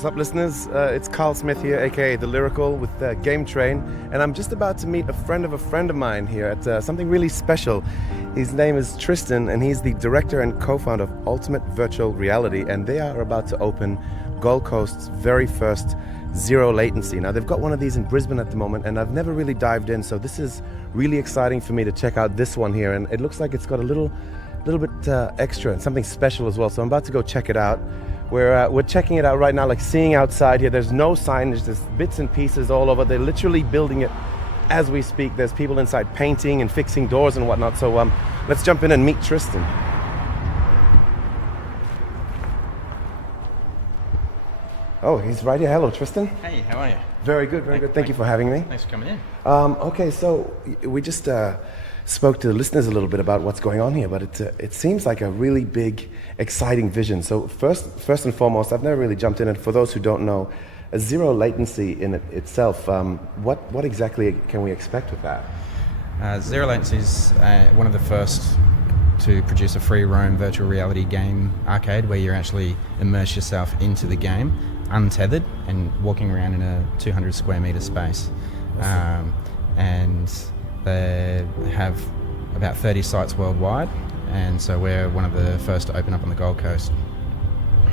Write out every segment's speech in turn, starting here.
What's up, listeners? It's Karl Smith here, aka The Lyrical, with Game Train, and I'm just about to meet a friend of mine here at something really special. His name is Tristan, and he's the director and co-founder of Ultimate Virtual Reality, and they are about to open Gold Coast's very first Zero Latency. Now, they've got one of these in Brisbane at the moment, and I've never really dived in, so this is really exciting for me to check out this one here, and it looks like it's got a little bit extra and something special as well, so I'm about to go check it out. We're checking it out right now, like seeing outside here. There's no signage, there's bits and pieces all over. They're literally building it as we speak. There's people inside painting and fixing doors and whatnot. So let's jump in and meet Tristan. Oh, he's right here. Hello, Tristan. Hey, how are you? Very good, very good. Thank you for having me. Thanks for coming in. Okay, so we just spoke to the listeners a little bit about what's going on here, but it seems like a really big, exciting vision. So first and foremost, I've never really jumped in, and for those who don't know, a zero latency in itself, what exactly can we expect with that? Zero Latency is one of the first to produce a free roam virtual reality game arcade where you actually immerse yourself into the game, untethered, and walking around in a 200 square meter space. And they have about 30 sites worldwide, and so we're one of the first to open up on the Gold Coast.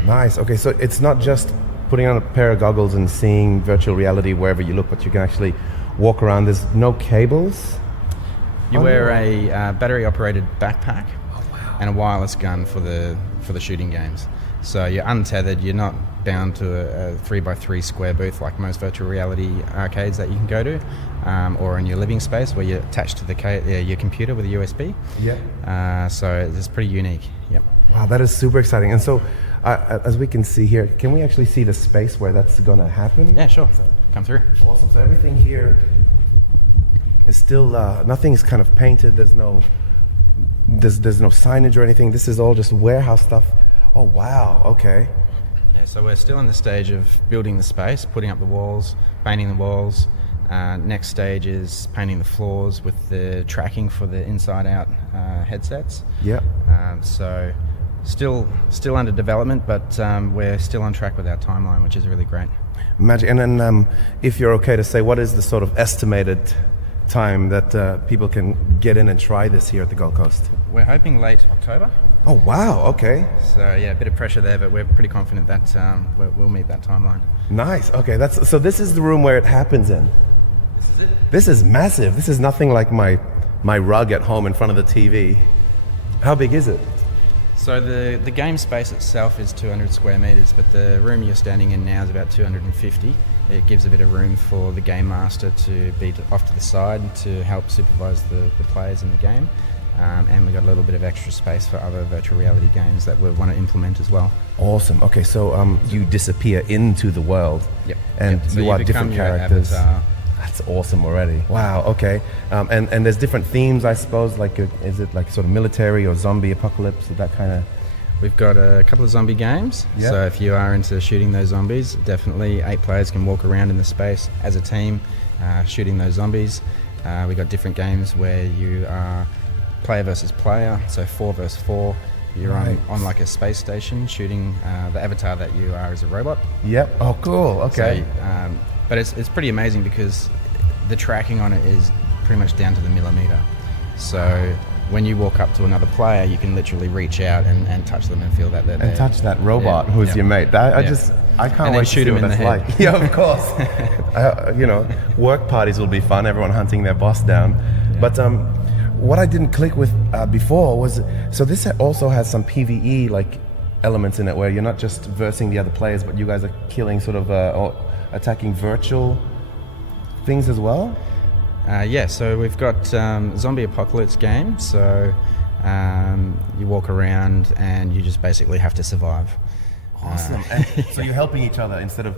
Nice. Okay, so it's not just putting on a pair of goggles and seeing virtual reality wherever you look, but you can actually walk around. There's no cables? You wear a battery-operated backpack and a wireless gun for the shooting games. So you're untethered, you're not bound to a 3x3 square booth like most virtual reality arcades that you can go to, or in your living space where you're attached to your computer with a USB. Yeah. So it's pretty unique. Yep. Wow, that is super exciting. And so, as we can see here, can we actually see the space where that's going to happen? Yeah, sure. Come through. Awesome. So everything here is still, nothing is kind of painted. There's no signage or anything. This is all just warehouse stuff. Oh, wow. Okay. Yeah, so we're still in the stage of building the space, putting up the walls, painting the walls. Next stage is painting the floors with the tracking for the inside-out headsets. Yeah. So still under development, but we're still on track with our timeline, which is really great. Magic. And then, if you're okay to say, what is the sort of estimated time that people can get in and try this here at the Gold Coast? We're hoping late October. Oh, wow. Okay. So yeah, a bit of pressure there, but we're pretty confident that we'll meet that timeline. Nice. Okay. So this is the room where it happens in. This is it. This is massive. This is nothing like my rug at home in front of the TV. How big is it? So the game space itself is 200 square meters, but the room you're standing in now is about 250. It gives a bit of room for the game master to be off to the side to help supervise the players in the game. And we've got a little bit of extra space for other virtual reality games that we want to implement as well. Awesome. Okay, so you disappear into the world. Yep. And so you are different characters. Avatar. That's awesome already. Wow, okay. And there's different themes, I suppose, like is it like sort of military or zombie apocalypse, or that kind of... We've got a couple of zombie games, Yep. So if you are into shooting those zombies, definitely 8 players can walk around in the space as a team shooting those zombies. We've got different games where you are player versus player, so 4 versus 4. You're Right. on like a space station shooting the avatar that you are as a robot. Yep. Oh, cool. Okay. So, but it's pretty amazing because the tracking on it is pretty much down to the millimeter. So when you walk up to another player, you can literally reach out and touch them and feel that they're there. And touch that robot who's your mate. I can't wait to see what that's like. Yeah, of course. Work parties will be fun. Everyone hunting their boss down. Yeah. But what I didn't click with before was, so this also has some PvE like elements in it where you're not just versing the other players, but you guys are killing sort of or attacking virtual things as well. Yeah, so we've got zombie apocalypse game. So you walk around and you just basically have to survive. Awesome. And so you're helping each other instead of...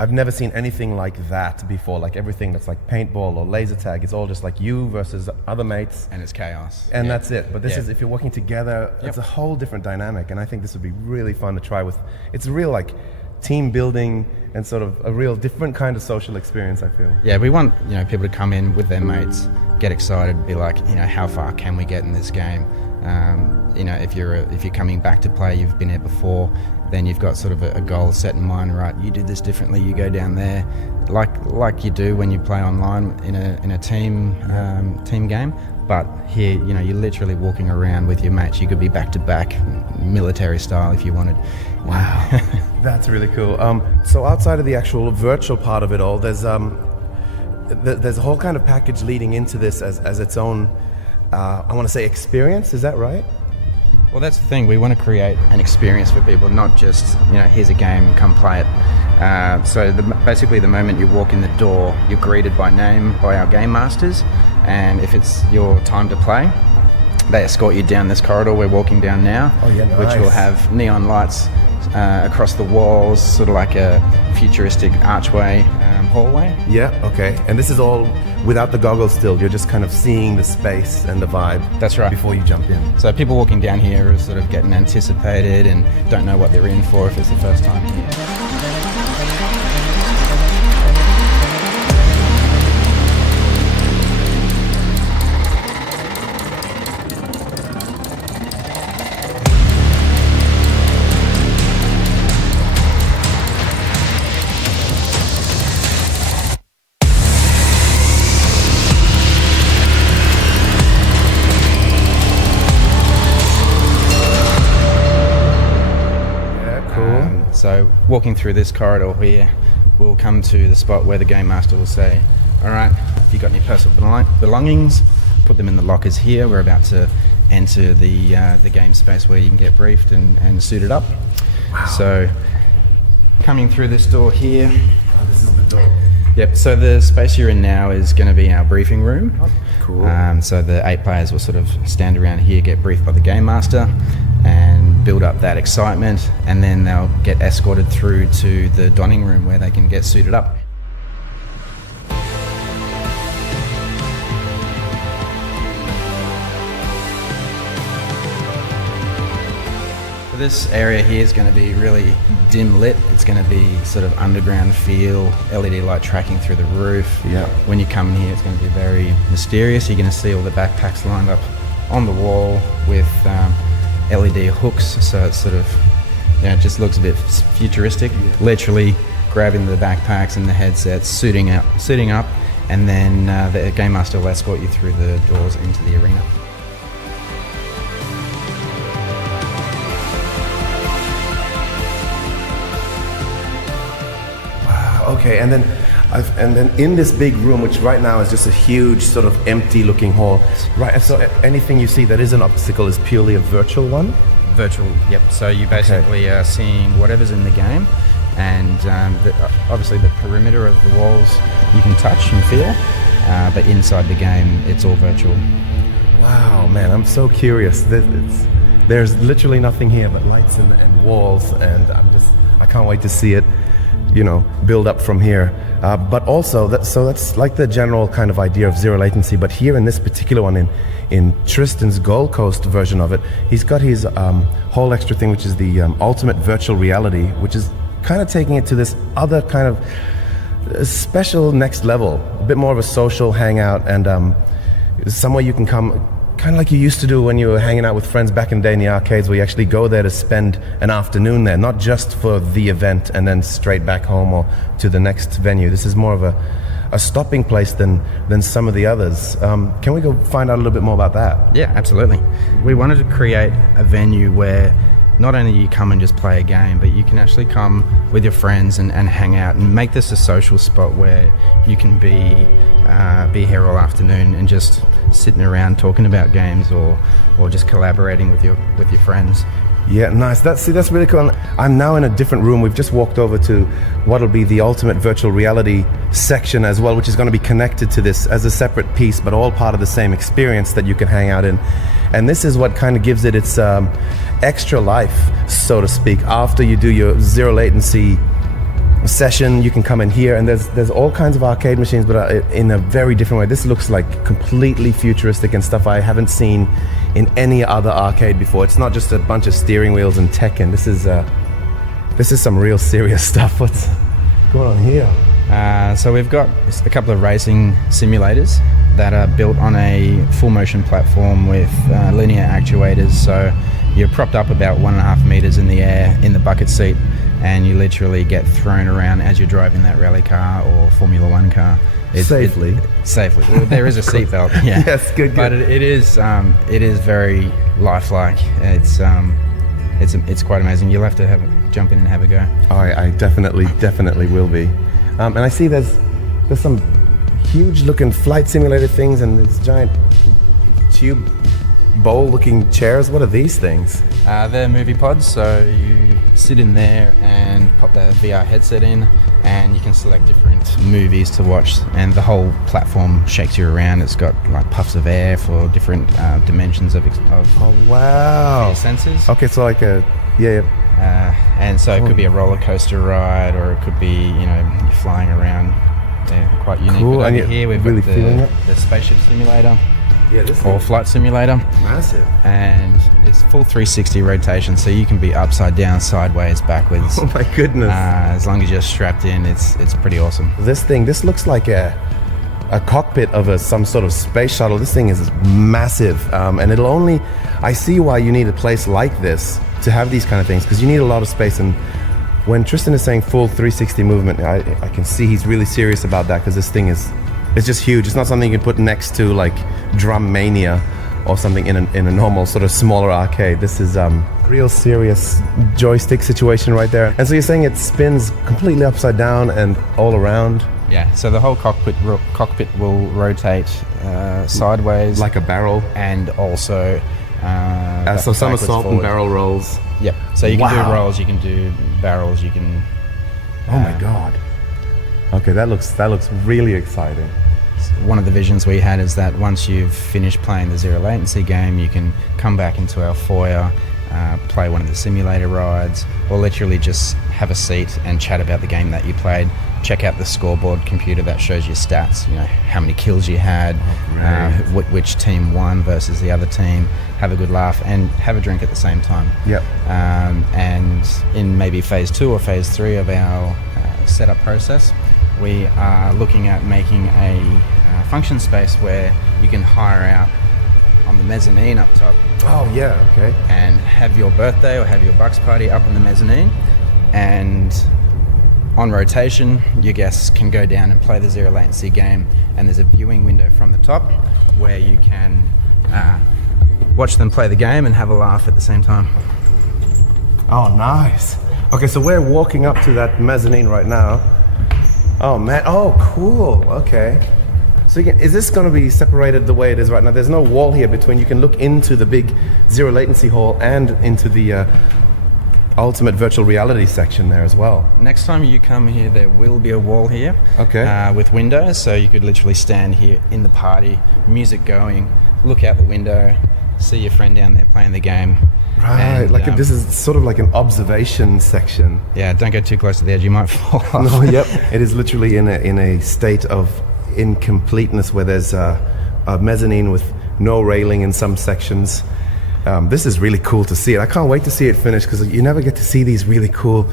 I've never seen anything like that before. Like everything that's like paintball or laser tag, it's all just like you versus other mates. And it's chaos. And that's it. But this is, if you're working together, it's a whole different dynamic. And I think this would be really fun to try with. It's a real like team building and sort of a real different kind of social experience, I feel. Yeah, we want people to come in with their mates, get excited, be like, how far can we get in this game? If you're coming back to play, you've been here before, then you've got sort of a goal set in mind, right? You do this differently, you go down there, like you do when you play online in a team game. But here, you know, you're literally walking around with your mates. You could be back to back, military style if you wanted. Wow, that's really cool. So outside of the actual virtual part of it all, there's a whole kind of package leading into this as its own, I want to say, experience. Is that right? Well, that's the thing. We want to create an experience for people, not just, you know, here's a game, come play it. So basically the moment you walk in the door, you're greeted by name by our game masters, and if it's your time to play, they escort you down this corridor we're walking down now, nice. Which will have neon lights across the walls, sort of like a futuristic archway hallway. Yeah, okay. And this is all without the goggles still. You're just kind of seeing the space and the vibe. That's right. Before you jump in. So people walking down here are sort of getting anticipated and don't know what they're in for if it's the first time here. So walking through this corridor here, we'll come to the spot where the Game Master will say, all right, if you've got any personal belongings, put them in the lockers here. We're about to enter the game space where you can get briefed and suited up. Wow. So coming through this door here. Oh, this is the door. Yep, so the space you're in now is going to be our briefing room. Oh, cool. So the 8 players will sort of stand around here, get briefed by the Game Master, and build up that excitement, and then they'll get escorted through to the donning room where they can get suited up. This area here is going to be really dim lit. It's going to be sort of underground feel, LED light tracking through the roof. Yeah. When you come in here, it's going to be very mysterious. You're going to see all the backpacks lined up on the wall with LED hooks, so it's sort of, it just looks a bit futuristic. Yeah. Literally grabbing the backpacks and the headsets, suiting up, and then the Game Master will escort you through the doors into the arena. Okay, and then in this big room, which right now is just a huge sort of empty-looking hall, right? And so anything you see that is an obstacle is purely a virtual one. Virtual, yep. So you basically are seeing whatever's in the game, and obviously the perimeter of the walls you can touch and feel, but inside the game it's all virtual. Wow, man, I'm so curious. There's literally nothing here but lights and walls, and I can't wait to see it, you know, build up from here. But also, that's like the general kind of idea of zero latency. But here in this particular one, in Tristan's Gold Coast version of it, he's got his whole extra thing, which is the ultimate virtual reality, which is kind of taking it to this other kind of special next level, a bit more of a social hangout, and somewhere you can come, kind of like you used to do when you were hanging out with friends back in the day in the arcades, where you actually go there to spend an afternoon there, not just for the event and then straight back home or to the next venue. This is more of a stopping place than some of the others. Can we go find out a little bit more about that? Yeah, absolutely. We wanted to create a venue where not only you come and just play a game, but you can actually come with your friends and hang out and make this a social spot where you can be here all afternoon and just sitting around talking about games or just collaborating with your friends. Yeah, nice. That's really cool. I'm now in a different room. We've just walked over to what'll be the ultimate virtual reality section as well, which is going to be connected to this as a separate piece, but all part of the same experience that you can hang out in. And this is what kind of gives it its extra life, so to speak. After you do your zero latency session, you can come in here, and there's all kinds of arcade machines, but in a very different way. This looks like completely futuristic and stuff I haven't seen in any other arcade before. It's not just a bunch of steering wheels and Tekken. This is some real serious stuff. What's going on here? So we've got a couple of racing simulators that are built on a full motion platform with linear actuators. So you're propped up about 1.5 meters in the air in the bucket seat, and you literally get thrown around as you're driving that rally car or Formula One car. Safely. Safely. Well, there is a seatbelt. Yeah. Yes, good. But it is very lifelike. It's quite amazing. You'll have to jump in and have a go. Oh, I definitely will be. And I see there's some huge looking flight simulator things and these giant tube bowl looking chairs. What are these things? They're movie pods, so you sit in there and pop the VR headset in, and you can select different movies to watch, and the whole platform shakes you around. It's got like puffs of air for different dimensions of Oh wow! your senses. Okay, so like yeah. And so it could be a roller coaster ride, or it could be you're flying around. They're quite unique. Cool. But And over here we've really got feeling it? the spaceship simulator. Yeah, this Or flight simulator. massive. And it's full 360 rotation, so you can be upside down, sideways, backwards. Oh my goodness! As long as you're strapped in, it's pretty awesome. This looks like a cockpit of some sort of space shuttle. This thing is massive, and I see why you need a place like this to have these kind of things, because you need a lot of space. And when Tristan is saying full 360 movement, I can see he's really serious about that, because this thing it's just huge. It's not something you can put next to like Drum Mania or something in a normal sort of smaller arcade. This is real serious joystick situation right there. And so you're saying it spins completely upside down and all around? Yeah, so the whole cockpit will rotate sideways. Like a barrel? And also... so somersault and barrel rolls. Yep, so you can do Wow. rolls, you can do barrels, you can... Oh my God. Okay, that looks really exciting. One of the visions we had is that once you've finished playing the Zero Latency game, you can come back into our foyer, play one of the simulator rides, or literally just have a seat and chat about the game that you played. Check out the scoreboard computer that shows your stats, how many kills you had, which team won versus the other team, have a good laugh and have a drink at the same time. Yep. And in maybe phase 2 or phase 3 of our setup process, we are looking at making a function space where you can hire out on the mezzanine up top. Oh yeah, okay. And have your birthday or have your bucks party up on the mezzanine, and on rotation your guests can go down and play the Zero Latency game, and there's a viewing window from the top where you can watch them play the game and have a laugh at the same time. Oh, nice. Okay, so we're walking up to that mezzanine right now. Oh man, oh cool, okay. So is this going to be separated the way it is right now? There's no wall here between, you can look into the big Zero Latency hall and into the ultimate virtual reality section there as well. Next time you come here, there will be a wall here. Okay. With windows, so you could literally stand here in the party, music going, look out the window, see your friend down there playing the game. Right, And, this is sort of like an observation section. Yeah, don't go too close to the edge, you might fall off. No, yep. It is literally in a state of incompleteness where there's a mezzanine with no railing in some sections. This is really cool to see it. I can't wait to see it finished, because you never get to see these really cool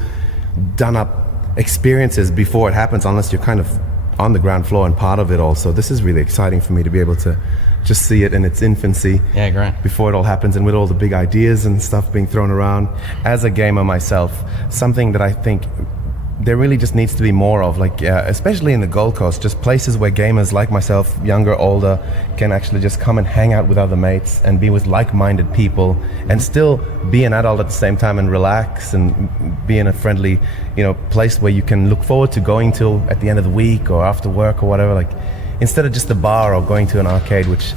done up experiences before it happens, unless you're kind of on the ground floor and part of it all. So this is really exciting for me to be able to just see it in its infancy. Yeah, great. Before it all happens, and with all the big ideas and stuff being thrown around. As a gamer myself, something that I think there really just needs to be more of, like especially in the Gold Coast, just places where gamers like myself, younger, older, can actually just come and hang out with other mates and be with like-minded people and still be an adult at the same time and relax and be in a friendly, place where you can look forward to going to at the end of the week or after work or whatever, like instead of just a bar or going to an arcade, which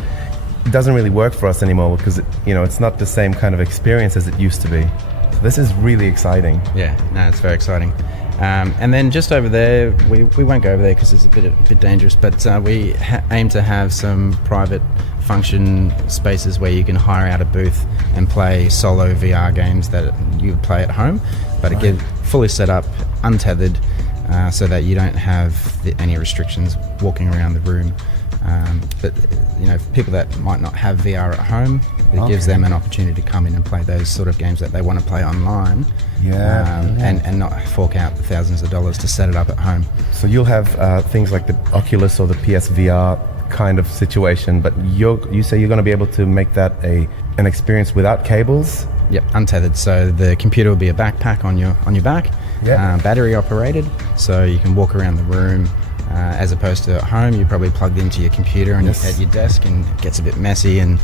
doesn't really work for us anymore because it's not the same kind of experience as it used to be. So this is really exciting. Yeah, no, it's very exciting. And then just over there, we won't go over there because it's a bit dangerous, but we aim to have some private function spaces where you can hire out a booth and play solo VR games that you would play at home, but again, fully set up, untethered, so that you don't have any restrictions walking around the room. But for people that might not have VR at home, it gives them an opportunity to come in and play those sort of games that they want to play online. And not fork out the thousands of dollars to set it up at home. So you'll have things like the Oculus or the PSVR kind of situation, but you say you're going to be able to make that an experience without cables? Yep, untethered. So the computer will be a backpack on your back, battery operated, so you can walk around the room. As opposed to at home, you're probably plugged into your computer and at your desk, and it gets a bit messy and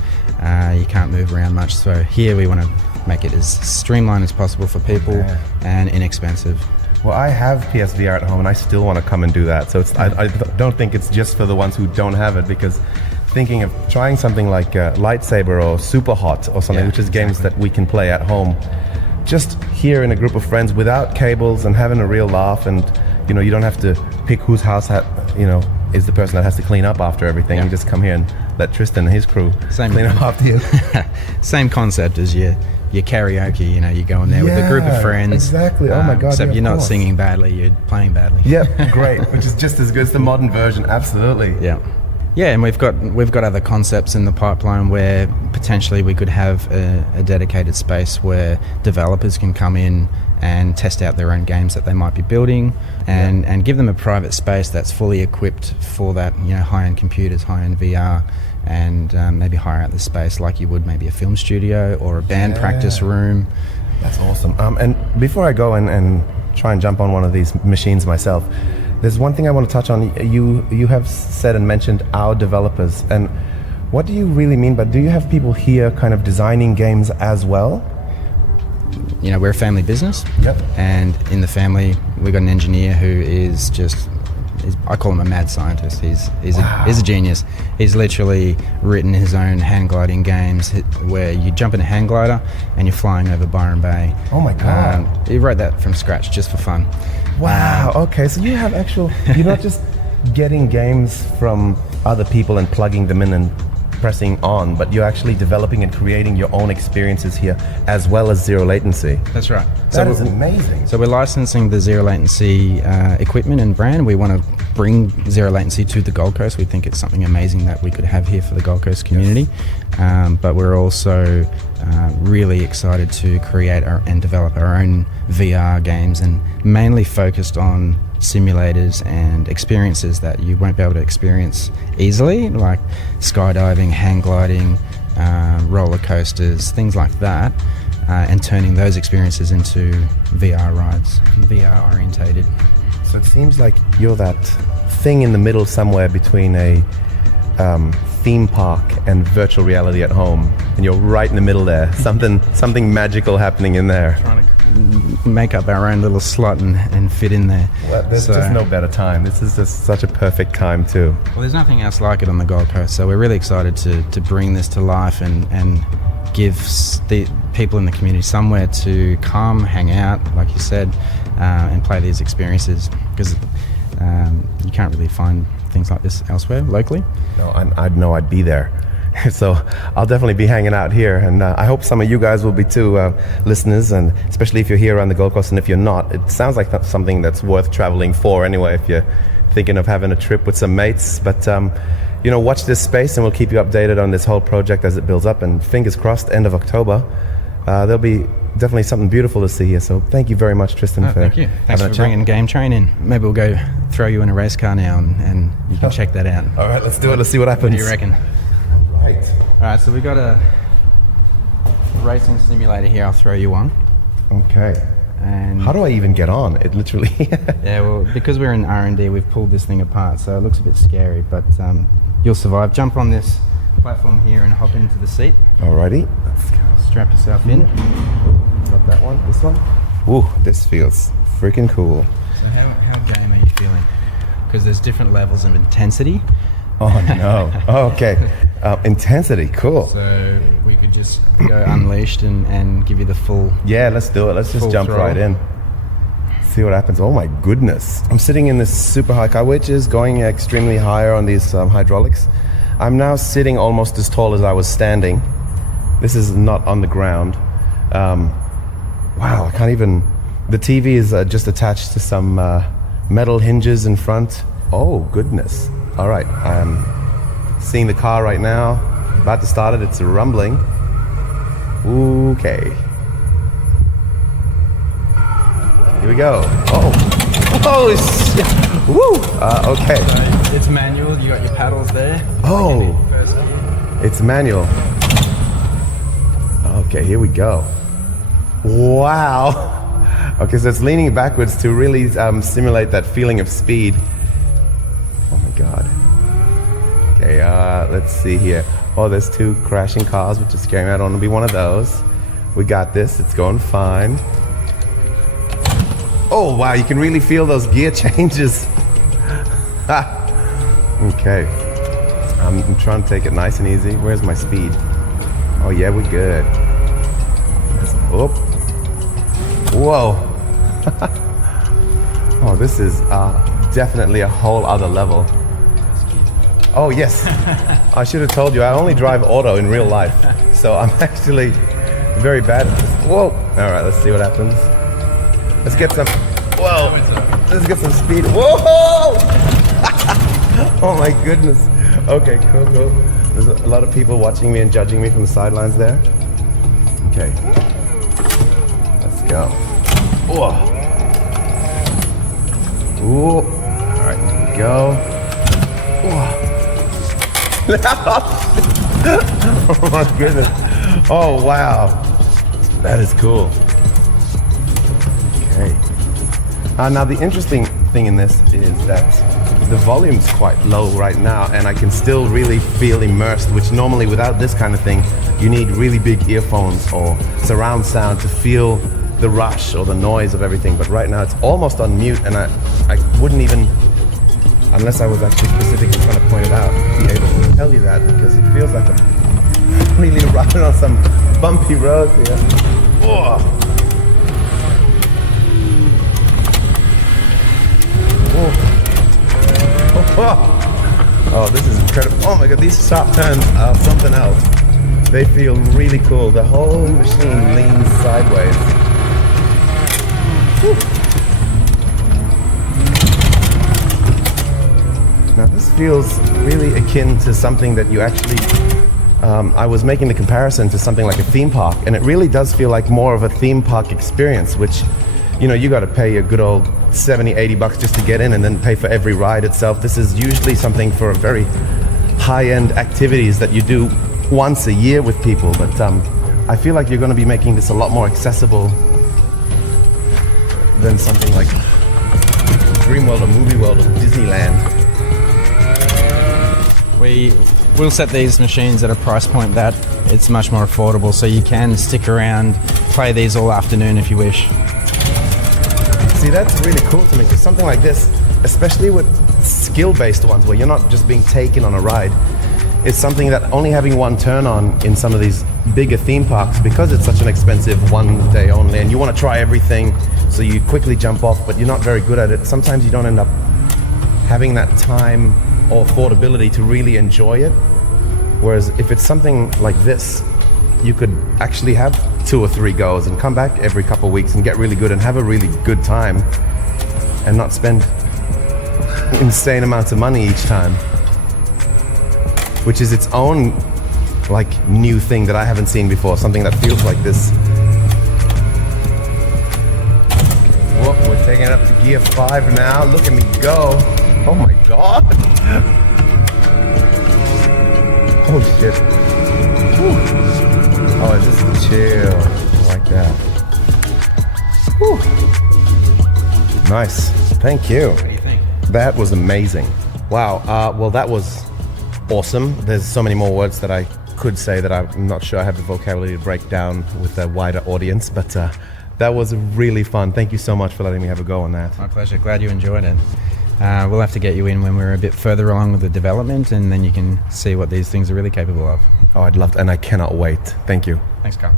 you can't move around much. So here we want to make it as streamlined as possible for people and inexpensive. Well, I have PSVR at home and I still want to come and do that. So I don't think it's just for the ones who don't have it, because thinking of trying something like Lightsaber or Super Hot or something, which is games that we can play at home, just here in a group of friends without cables and having a real laugh, and you don't have to pick whose house is the person that has to clean up after everything. You just come here and let Tristan and his crew clean up after you. Same concept as your karaoke, you go in there with a group of friends. Exactly. Oh my God. Except you're not singing badly, you're playing badly. Yep, great. Which is just as good as the modern version, absolutely. Yeah, and we've got other concepts in the pipeline where potentially we could have a dedicated space where developers can come in and test out their own games that they might be building, and give them a private space that's fully equipped for that, high-end computers, high-end VR, and maybe hire out the space like you would maybe a film studio or a band practice room. That's awesome. And before I go and try and jump on one of these machines myself, there's one thing I want to touch on. You have said and mentioned our developers, and what do you really mean by, do you have people here kind of designing games as well? We're a family business, and in the family we've got an engineer who is I call him a mad scientist. He's a genius. He's literally written his own hang gliding games where you jump in a hang glider and you're flying over Byron Bay. Oh my God. He wrote that from scratch just for fun. Wow. Okay, so you have you're not just getting games from other people and plugging them in and pressing on, but you're actually developing and creating your own experiences here, as well as Zero Latency. That's right. That is amazing. So we're licensing the Zero Latency equipment and brand. We want to bring Zero Latency to the Gold Coast. We think it's something amazing that we could have here for the Gold Coast community. But we're also really excited to create and develop our own VR games, and mainly focused on simulators and experiences that you won't be able to experience easily, like skydiving, hang gliding, roller coasters, things like that, and turning those experiences into VR rides, VR orientated. So it seems like you're that thing in the middle somewhere between a theme park and virtual reality at home, and you're right in the middle there. Something magical happening in there. Trying to make up our own little slot and fit in there. Well, there's just no better time. This is just such a perfect time too. Well, there's nothing else like it on the Gold Coast, so we're really excited to bring this to life and give the people in the community somewhere to come, hang out, like you said, and play these experiences, because you can't really find things like this elsewhere locally. No, I'd know I'd be there. So I'll definitely be hanging out here, and I hope some of you guys will be too, listeners, and especially if you're here around the Gold Coast. And if you're not, it sounds like that's something that's worth traveling for anyway, if you're thinking of having a trip with some mates. But watch this space, and we'll keep you updated on this whole project as it builds up, and fingers crossed, end of October, there'll be definitely something beautiful to see here. So thank you very much, Tristan. Thank you. Thanks for bringing Game Train in. Maybe we'll go throw you in a race car now, and you can check that out. All right, let's do it. Let's see what happens. What do you reckon? Right. All right, so we've got a racing simulator here. I'll throw you one. Okay. And how do I even get on? It literally... Yeah, well, because we're in R&D, we've pulled this thing apart, so it looks a bit scary, but you'll survive. Jump on this platform here and hop into the seat. Alrighty. Let's go. Strap yourself in. Got that one, this one. Ooh, this feels freaking cool. So how game are you feeling? Because there's different levels of intensity. Oh no. Oh, okay. Intensity, cool. So we could just go unleashed and give you the full... Yeah, let's do it. Let's just jump right in. See what happens. Oh my goodness. I'm sitting in this super high car, which is going extremely higher on these hydraulics. I'm now sitting almost as tall as I was standing. This is not on the ground. Wow, I can't even... The TV is just attached to some metal hinges in front. Oh goodness. All right, I'm seeing the car right now. About to start it. It's rumbling. Okay. Here we go. Oh shit. Woo. Okay. It's manual. You got your paddles there. Oh, it's manual. Okay, here we go. Wow. Okay, so it's leaning backwards to really simulate that feeling of speed. Oh my God. Okay, let's see here. Oh, there's 2 crashing cars, which is scary. I don't want to be one of those. We got this. It's going fine. Oh, wow, you can really feel those gear changes. Okay. I'm trying to take it nice and easy. Where's my speed? Oh, yeah, we're good. Oh. Whoa. Oh, this is definitely a whole other level. Oh, yes. I should have told you, I only drive auto in real life. So I'm actually very bad at this. Whoa. All right, let's see what happens. Let's get some, whoa. Let's get some speed. Whoa. Oh my goodness. Okay, cool. There's a lot of people watching me and judging me from the sidelines there. Okay. Let's go. Whoa. Ooh. All right, here we go. Whoa. Oh my goodness. Oh wow. That is cool. Okay. Now the interesting thing in this is that the volume's quite low right now and I can still really feel immersed, which normally without this kind of thing, you need really big earphones or surround sound to feel the rush or the noise of everything. But right now it's almost on mute and I wouldn't even, unless I was actually specifically trying to point it out, be able to tell you that because it feels like I'm really riding on some bumpy roads here. Oh. Oh, this is incredible. Oh my God, these sharp turns are something else. They feel really cool. The whole machine leans sideways. Whew. Now this feels really akin to something that you actually, I was making the comparison to something like a theme park, and it really does feel like more of a theme park experience, which, you know, you got to pay a good old $70-80 just to get in and then pay for every ride itself. This is usually something for a very high-end activities that you do once a year with people, but I feel like you're going to be making this a lot more accessible than something like Dreamworld or Movie World or Disneyland. We'll set these machines at a price point that it's much more affordable, so you can stick around, play these all afternoon if you wish. See, that's really cool to me, because something like this, especially with skill-based ones where you're not just being taken on a ride, is something that only having one turn on in some of these bigger theme parks, because it's such an expensive one day only and you want to try everything, so you quickly jump off, but you're not very good at it. Sometimes you don't end up having that time or affordability to really enjoy it. Whereas if it's something like this, you could actually have 2 or 3 goes and come back every couple of weeks and get really good and have a really good time and not spend insane amounts of money each time, which is its own like new thing that I haven't seen before, something that feels like this. Whoop, we're taking it up to gear 5 now. Look at me go. Oh my God. Oh shit. Whew. Oh, just chill. I like that. Whew. Nice. Thank you. What do you think? That was amazing. Wow. Well, that was awesome. There's so many more words that I could say that I'm not sure I have the vocabulary to break down with a wider audience, but that was really fun. Thank you so much for letting me have a go on that. My pleasure. Glad you enjoyed it. We'll have to get you in when we're a bit further along with the development, and then you can see what these things are really capable of. Oh, I'd love to, and I cannot wait. Thank you. Thanks, Karl.